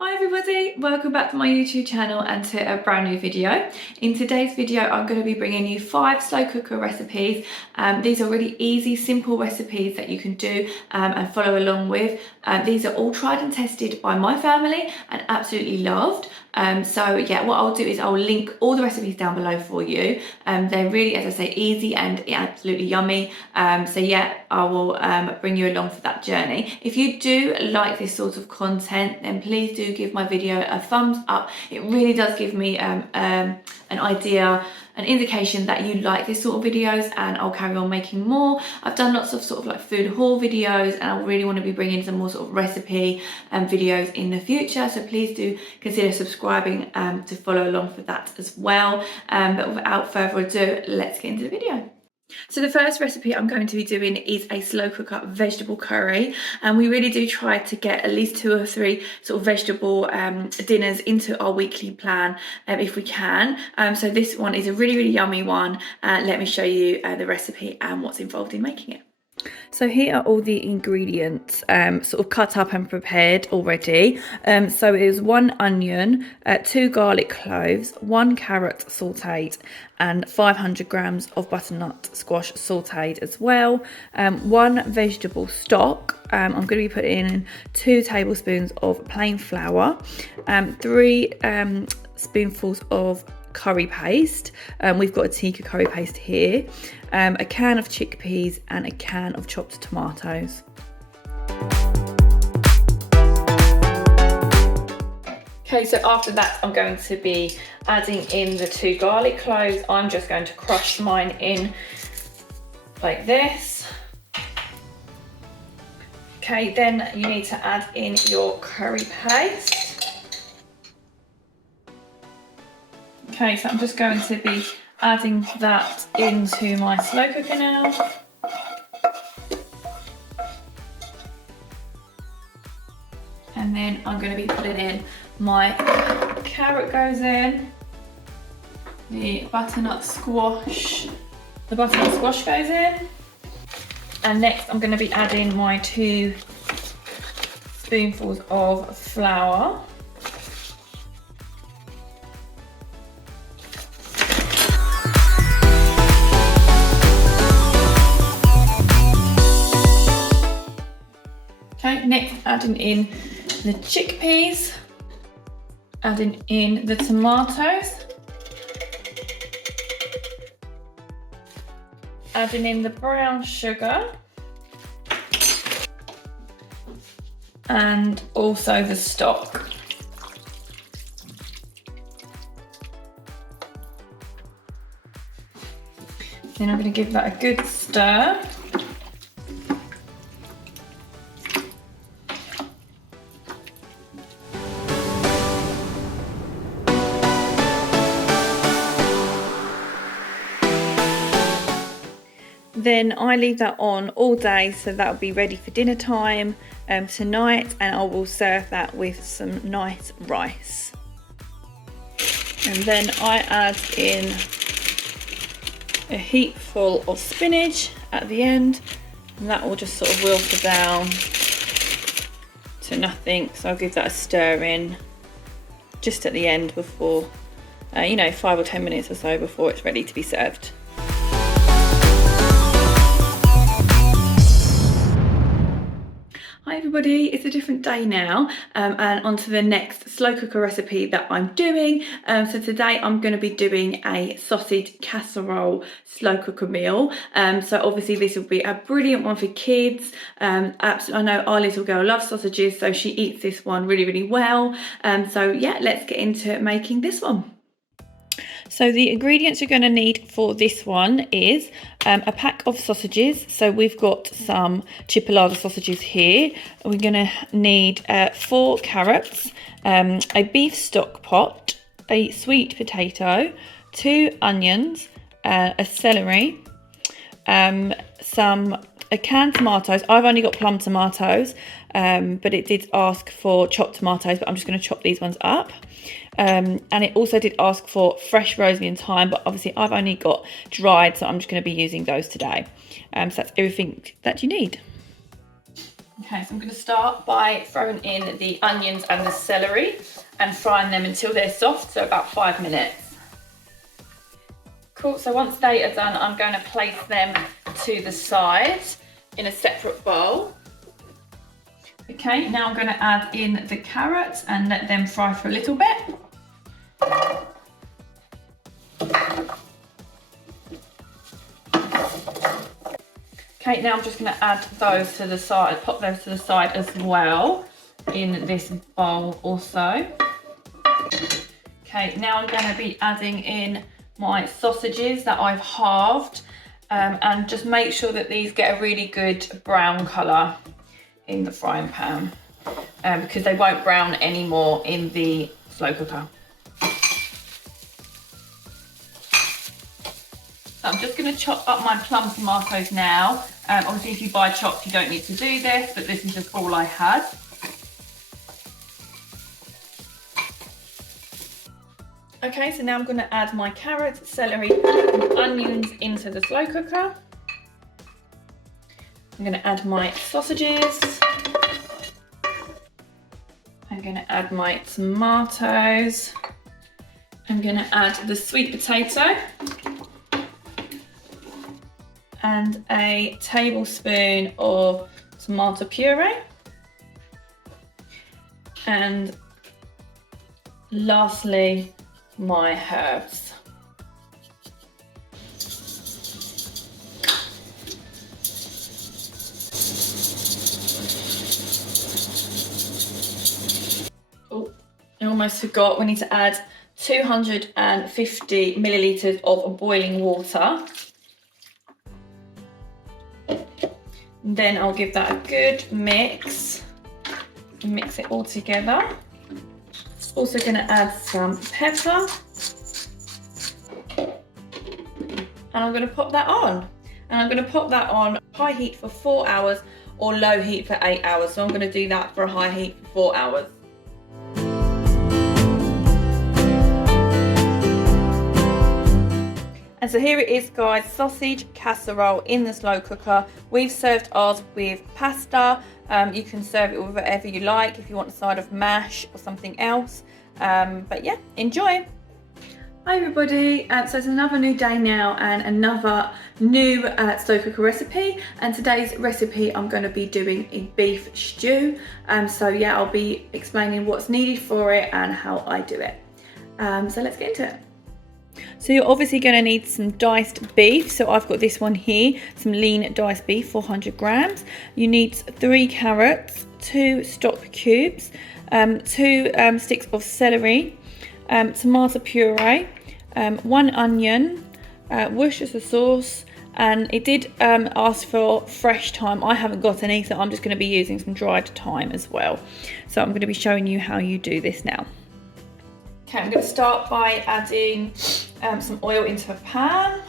Hi everybody, welcome back to my YouTube channel and to a brand new video. In today's video I'm going to be bringing you 5 slow cooker recipes. These are really easy, simple recipes that you can do and follow along with. These are all tried and tested by my family and absolutely loved. So yeah, what I'll do is I'll link all the recipes down below for you. They're really, as I say, easy and absolutely yummy. So yeah, I will bring you along for that journey. If you do like this sort of content, then please do give my video a thumbs up. It really does give me an idea, an indication that you like this sort of videos, and I'll carry on making more. I've done lots of sort of like food haul videos, and I really want to be bringing some more sort of recipe videos in the future, so please do consider subscribing to follow along for that as well. But without further ado, let's get into the video. So the first recipe I'm going to be doing is a slow cooker vegetable curry, and we really do try to get at least 2 or 3 sort of vegetable dinners into our weekly plan if we can. So this one is a really yummy one. Let me show you the recipe and what's involved in making it. So here are all the ingredients sort of cut up and prepared already. So it is 1 onion, 2 garlic cloves, 1 carrot sauteed, and 500 grams of butternut squash sauteed as well. 1 vegetable stock. I'm going to be putting in 2 tablespoons of plain flour, 3 spoonfuls of curry paste. We've got a tikka curry paste here, a can of chickpeas and a can of chopped tomatoes. Okay, so after that I'm going to be adding in the 2 garlic cloves. I'm just going to crush mine in like this. Okay, then you need to add in your curry paste. Okay, so I'm just going to be adding that into my slow cooker now. And then I'm going to be putting in my carrot goes in, the butternut squash goes in, and next I'm going to be adding my 2 spoonfuls of flour. Okay, next adding in the chickpeas, adding in the tomatoes, adding in the brown sugar, and also the stock. Then I'm going to give that a good stir. Then I leave that on all day, so that'll be ready for dinner time tonight, and I will serve that with some nice rice. And then I add in a heap full of spinach at the end, and that will just sort of wilter down to nothing. So I'll give that a stir in just at the end before, 5 or 10 minutes or so before it's ready to be served. Hi everybody, it's a different day now, and on to the next slow cooker recipe that I'm doing. So today I'm going to be doing a sausage casserole slow cooker meal. So obviously this will be a brilliant one for kids. Absolutely, I know our little girl loves sausages, so she eats this one really well. So yeah, let's get into making this one. So the ingredients you're going to need for this one is a pack of sausages. So we've got some chipolata sausages here. We're going to need 4 carrots, a beef stock pot, a sweet potato, 2 onions, a celery, a canned tomatoes. I've only got plum tomatoes, but it did ask for chopped tomatoes, but I'm just going to chop these ones up. And it also did ask for fresh rosemary and thyme, but obviously I've only got dried, so I'm just going to be using those today. So that's everything that you need. Okay, so I'm going to start by throwing in the onions and the celery and frying them until they're soft, so about 5 minutes. Cool, so once they are done, I'm going to place them to the side in a separate bowl. Okay, now I'm going to add in the carrots and let them fry for a little bit. Okay, now I'm just going to add those to the side, pop those to the side as well in this bowl also. Okay, now I'm going to be adding in my sausages that I've halved, and just make sure that these get a really good brown colour in the frying pan, because they won't brown anymore in the slow cooker. So I'm just going to chop up my plum tomatoes now. Obviously if you buy chopped you don't need to do this, but this is just all I had. Okay, so now I'm going to add my carrots, celery and onions into the slow cooker. I'm going to add my sausages. I'm going to add my tomatoes. I'm going to add the sweet potato and a tablespoon of tomato puree. And lastly, my herbs. Oh, I almost forgot, we need to add 250 millilitres of boiling water. Then I'll give that a good mix and mix it all together. Also going to add some pepper, and I'm going to pop that on. And I'm going to pop that on high heat for 4 hours or low heat for 8 hours. So I'm going to do that for a high heat for 4 hours. And so here it is, guys, sausage casserole in the slow cooker. We've served ours with pasta. You can serve it with whatever you like, if you want a side of mash or something else. But yeah, enjoy. Hi everybody, so it's another new day now and another new slow cooker recipe. And today's recipe I'm going to be doing a beef stew. So yeah, I'll be explaining what's needed for it and how I do it. So let's get into it. So you're obviously going to need some diced beef. So I've got this one here, some lean diced beef, 400 grams. You need 3 carrots, 2 stock cubes, 2 sticks of celery, tomato puree, 1 onion, Worcestershire sauce, and it did ask for fresh thyme. I haven't got any, so I'm just going to be using some dried thyme as well. So I'm going to be showing you how you do this now. Okay, I'm going to start by adding some oil into a pan.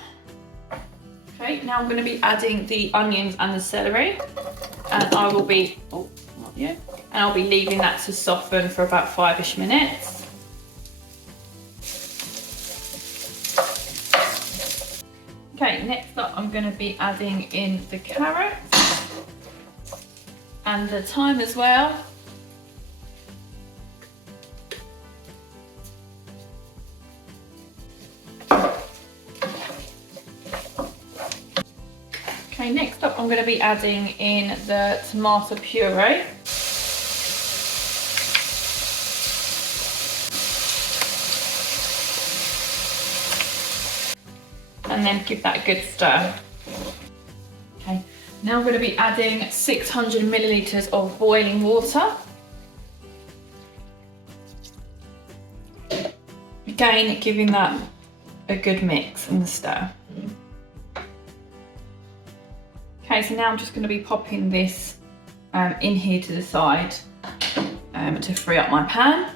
Okay, now I'm going to be adding the onions and the celery, and I will be, and I'll be leaving that to soften for about 5-ish minutes. Okay, next up I'm going to be adding in the carrots and the thyme as well. Okay, next up I'm going to be adding in the tomato puree. And then give that a good stir. Okay, now I'm going to be adding 600 millilitres of boiling water. Again, giving that a good mix and the stir. Okay, so now I'm just going to be popping this in here to the side to free up my pan.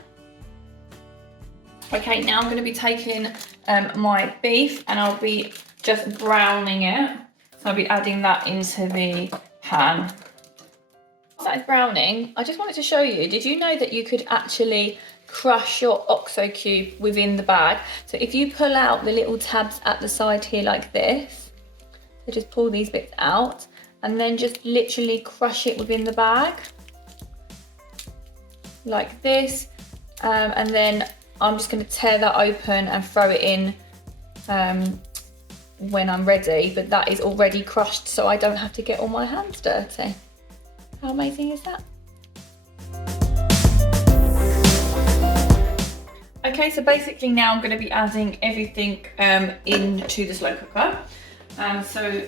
Okay, now I'm going to be taking my beef and I'll be just browning it. So I'll be adding that into the pan. As that is browning, I just wanted to show you, did you know that you could actually crush your OXO cube within the bag? So if you pull out the little tabs at the side here like this, so just pull these bits out, and then just literally crush it within the bag like this, and then I'm just going to tear that open and throw it in when I'm ready, but that is already crushed so I don't have to get all my hands dirty. How amazing is that? Okay, so basically now I'm going to be adding everything into the slow cooker. So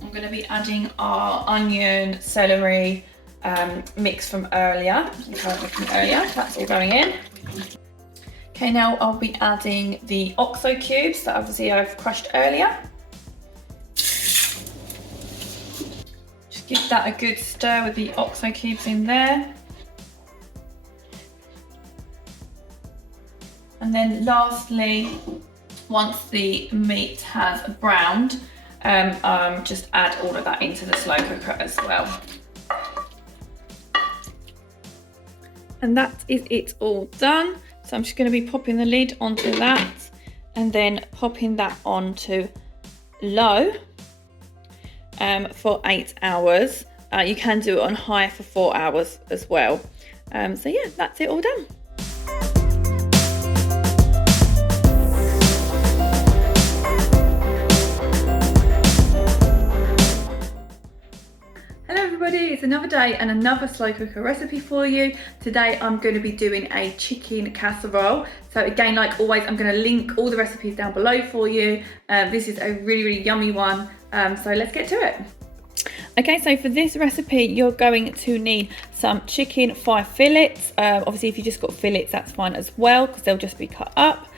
I'm going to be adding our onion, celery mix from earlier. That's all going in. Okay, now I'll be adding the OXO cubes that obviously I've crushed earlier. Just give that a good stir with the OXO cubes in there. And then lastly, once the meat has browned, just add all of that into the slow cooker as well. And that is it all done. So I'm just going to be popping the lid onto that and then popping that onto low for 8 hours. You can do it on high for 4 hours as well. So yeah, that's it all done. It's another day and another slow cooker recipe for you. Today I'm going to be doing a chicken casserole. So again, like always, I'm going to link all the recipes down below for you. This is a really yummy one. So let's get to it. Okay, so for this recipe, you're going to need some chicken, 5 fillets. Obviously, if you just got fillets, that's fine as well, because they'll just be cut up.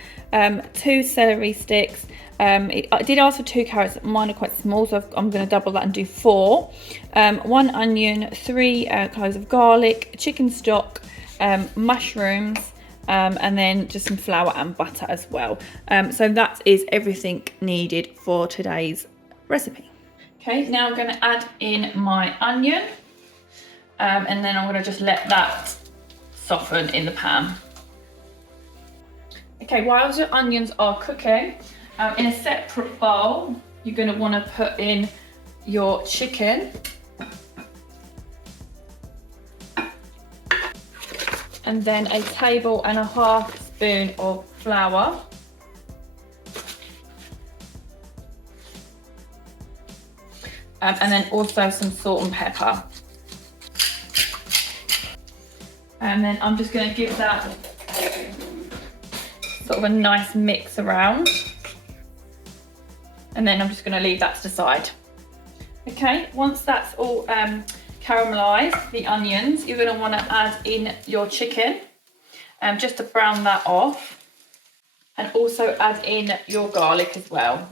2 celery sticks. I did ask for 2 carrots, mine are quite small, so I'm going to double that and do 4. 1 onion, 3 cloves of garlic, chicken stock, mushrooms, and then just some flour and butter as well. So that is everything needed for today's recipe. Okay, now I'm going to add in my onion, and then I'm going to just let that soften in the pan. Okay, while your onions are cooking, in a separate bowl, you're going to want to put in your chicken. And then a 1.5 tablespoons of flour. And then also some salt and pepper. And then I'm just going to give that sort of a nice mix around. And then I'm just going to leave that to the side. Okay, once that's all caramelised, the onions, you're going to want to add in your chicken, just to brown that off, and also add in your garlic as well.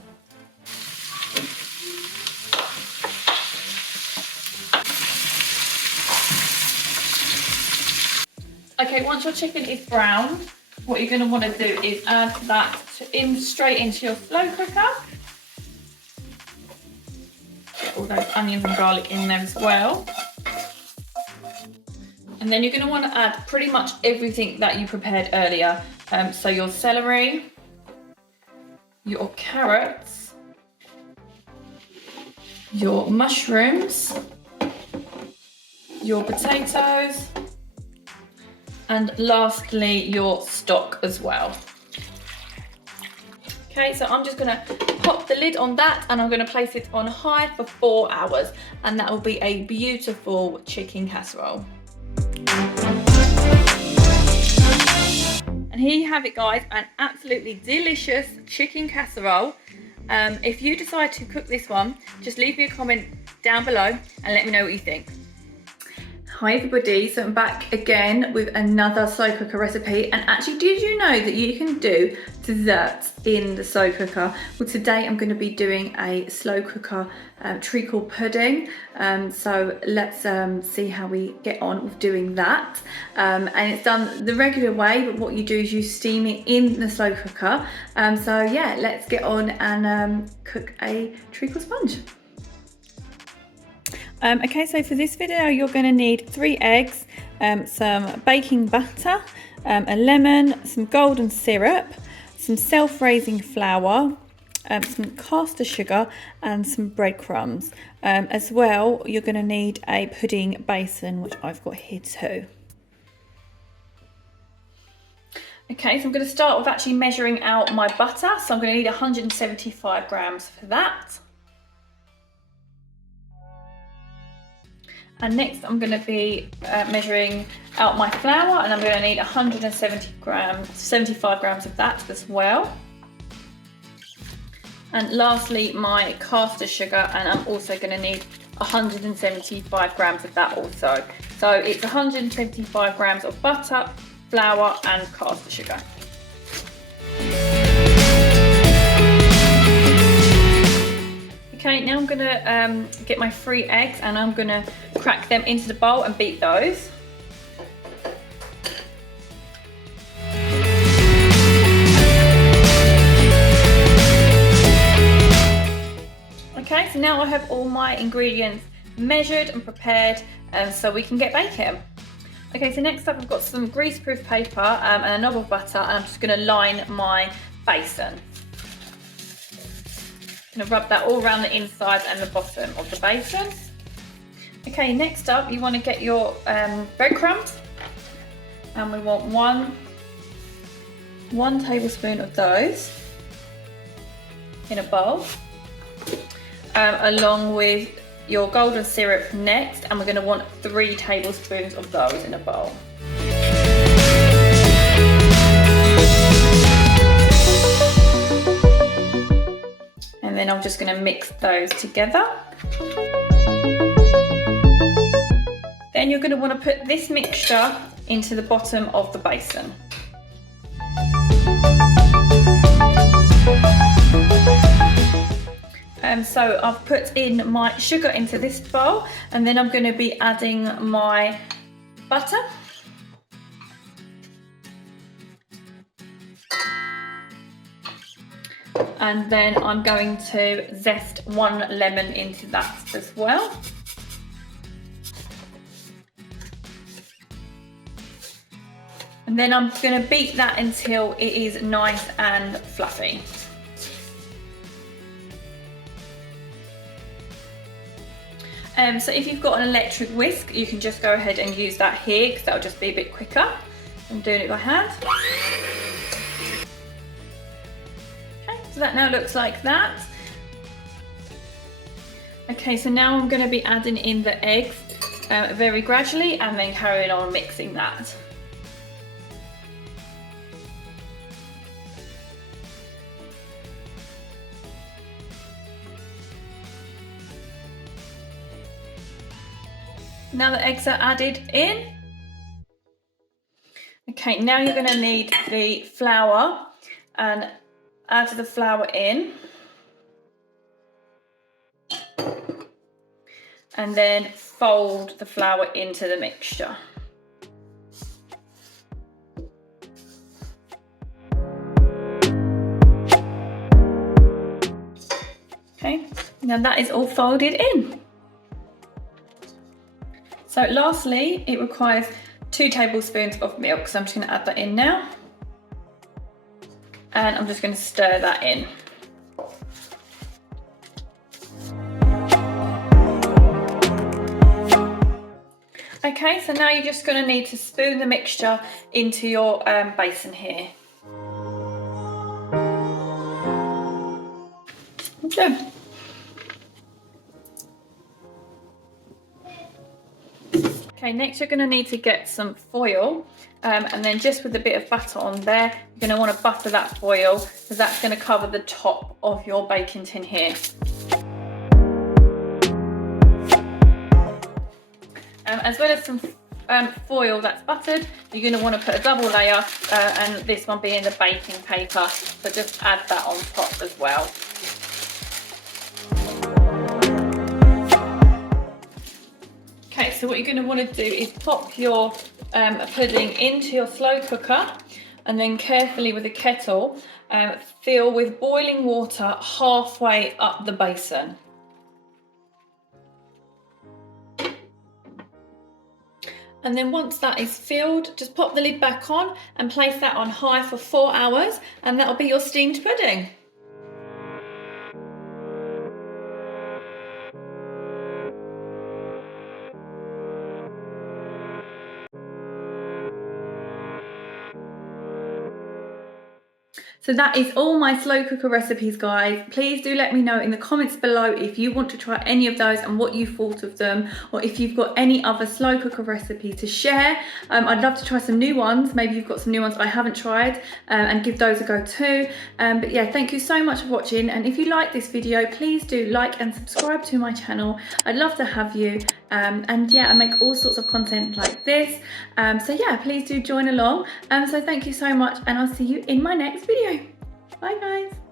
Okay, once your chicken is brown, what you're going to want to do is add that straight into your slow cooker. Get all those onions and garlic in there as well. And then you're going to want to add pretty much everything that you prepared earlier. So your celery, your carrots, your mushrooms, your potatoes, and lastly your stock as well. Okay, so I'm just going to pop the lid on that and I'm going to place it on high for 4 hours, and that will be a beautiful chicken casserole. And here you have it, guys, an absolutely delicious chicken casserole. If you decide to cook this one, just leave me a comment down below and let me know what you think. Hi everybody, so I'm back again with another slow cooker recipe. And actually, did you know that you can do desserts in the slow cooker? Well, today I'm going to be doing a slow cooker treacle pudding. So let's see how we get on with doing that. And it's done the regular way, but what you do is you steam it in the slow cooker. So yeah, let's get on and cook a treacle sponge. Okay, so for this video you're going to need 3 eggs, some baking butter, a lemon, some golden syrup, some self-raising flour, some caster sugar and some breadcrumbs. As well, you're going to need a pudding basin, which I've got here too. Okay, so I'm going to start with actually measuring out my butter. So I'm going to need 175 grams for that. And next I'm going to be measuring out my flour, and I'm going to need 75 grams of that as well. And lastly, my caster sugar, and I'm also going to need 175 grams of that also. So it's 175 grams of butter, flour and caster sugar. Okay, now I'm going to get my 3 eggs, and I'm going to crack them into the bowl and beat those. Okay, so now I have all my ingredients measured and prepared, so we can get baking. Okay, so next up I've got some greaseproof paper and a knob of butter, and I'm just going to line my basin. I'm going to rub that all around the inside and the bottom of the basin. Okay, next up you want to get your breadcrumbs, and we want one tablespoon of those in a bowl, along with your golden syrup next, and we're going to want 3 tablespoons of those in a bowl. And then I'm just going to mix those together. Then you're going to want to put this mixture into the bottom of the basin. So I've put in my sugar into this bowl, and then I'm going to be adding my butter. And then I'm going to zest 1 lemon into that as well. And then I'm going to beat that until it is nice and fluffy. So if you've got an electric whisk, you can just go ahead and use that here, because that'll just be a bit quicker than doing it by hand. Okay, so that now looks like that. Okay, so now I'm going to be adding in the eggs very gradually, and then carrying on mixing that. Now the eggs are added in. Okay, now you're going to need the flour, and add the flour in. And then fold the flour into the mixture. Okay, now that is all folded in. So lastly, it requires 2 tablespoons of milk, so I'm just going to add that in now. And I'm just going to stir that in. Okay, so now you're just going to need to spoon the mixture into your basin here. Okay. Okay, next you're going to need to get some foil, and then just with a bit of butter on there, you're going to want to butter that foil, because that's going to cover the top of your baking tin here. As well as some foil that's buttered, you're going to want to put a double layer, and this one being the baking paper, so just add that on top as well. Okay, so what you're going to want to do is pop your pudding into your slow cooker, and then carefully with a kettle fill with boiling water halfway up the basin. And then once that is filled, just pop the lid back on and place that on high for 4 hours, and that'll be your steamed pudding. So that is all my slow cooker recipes, guys. Please do let me know in the comments below if you want to try any of those and what you thought of them, or if you've got any other slow cooker recipes to share. I'd love to try some new ones. Maybe you've got some new ones I haven't tried, and give those a go too. But yeah, thank you so much for watching, and if you like this video, please do like and subscribe to my channel. I'd love to have you, and yeah, I make all sorts of content like this, so yeah, please do join along. So thank you so much, and I'll see you in my next video. Bye guys.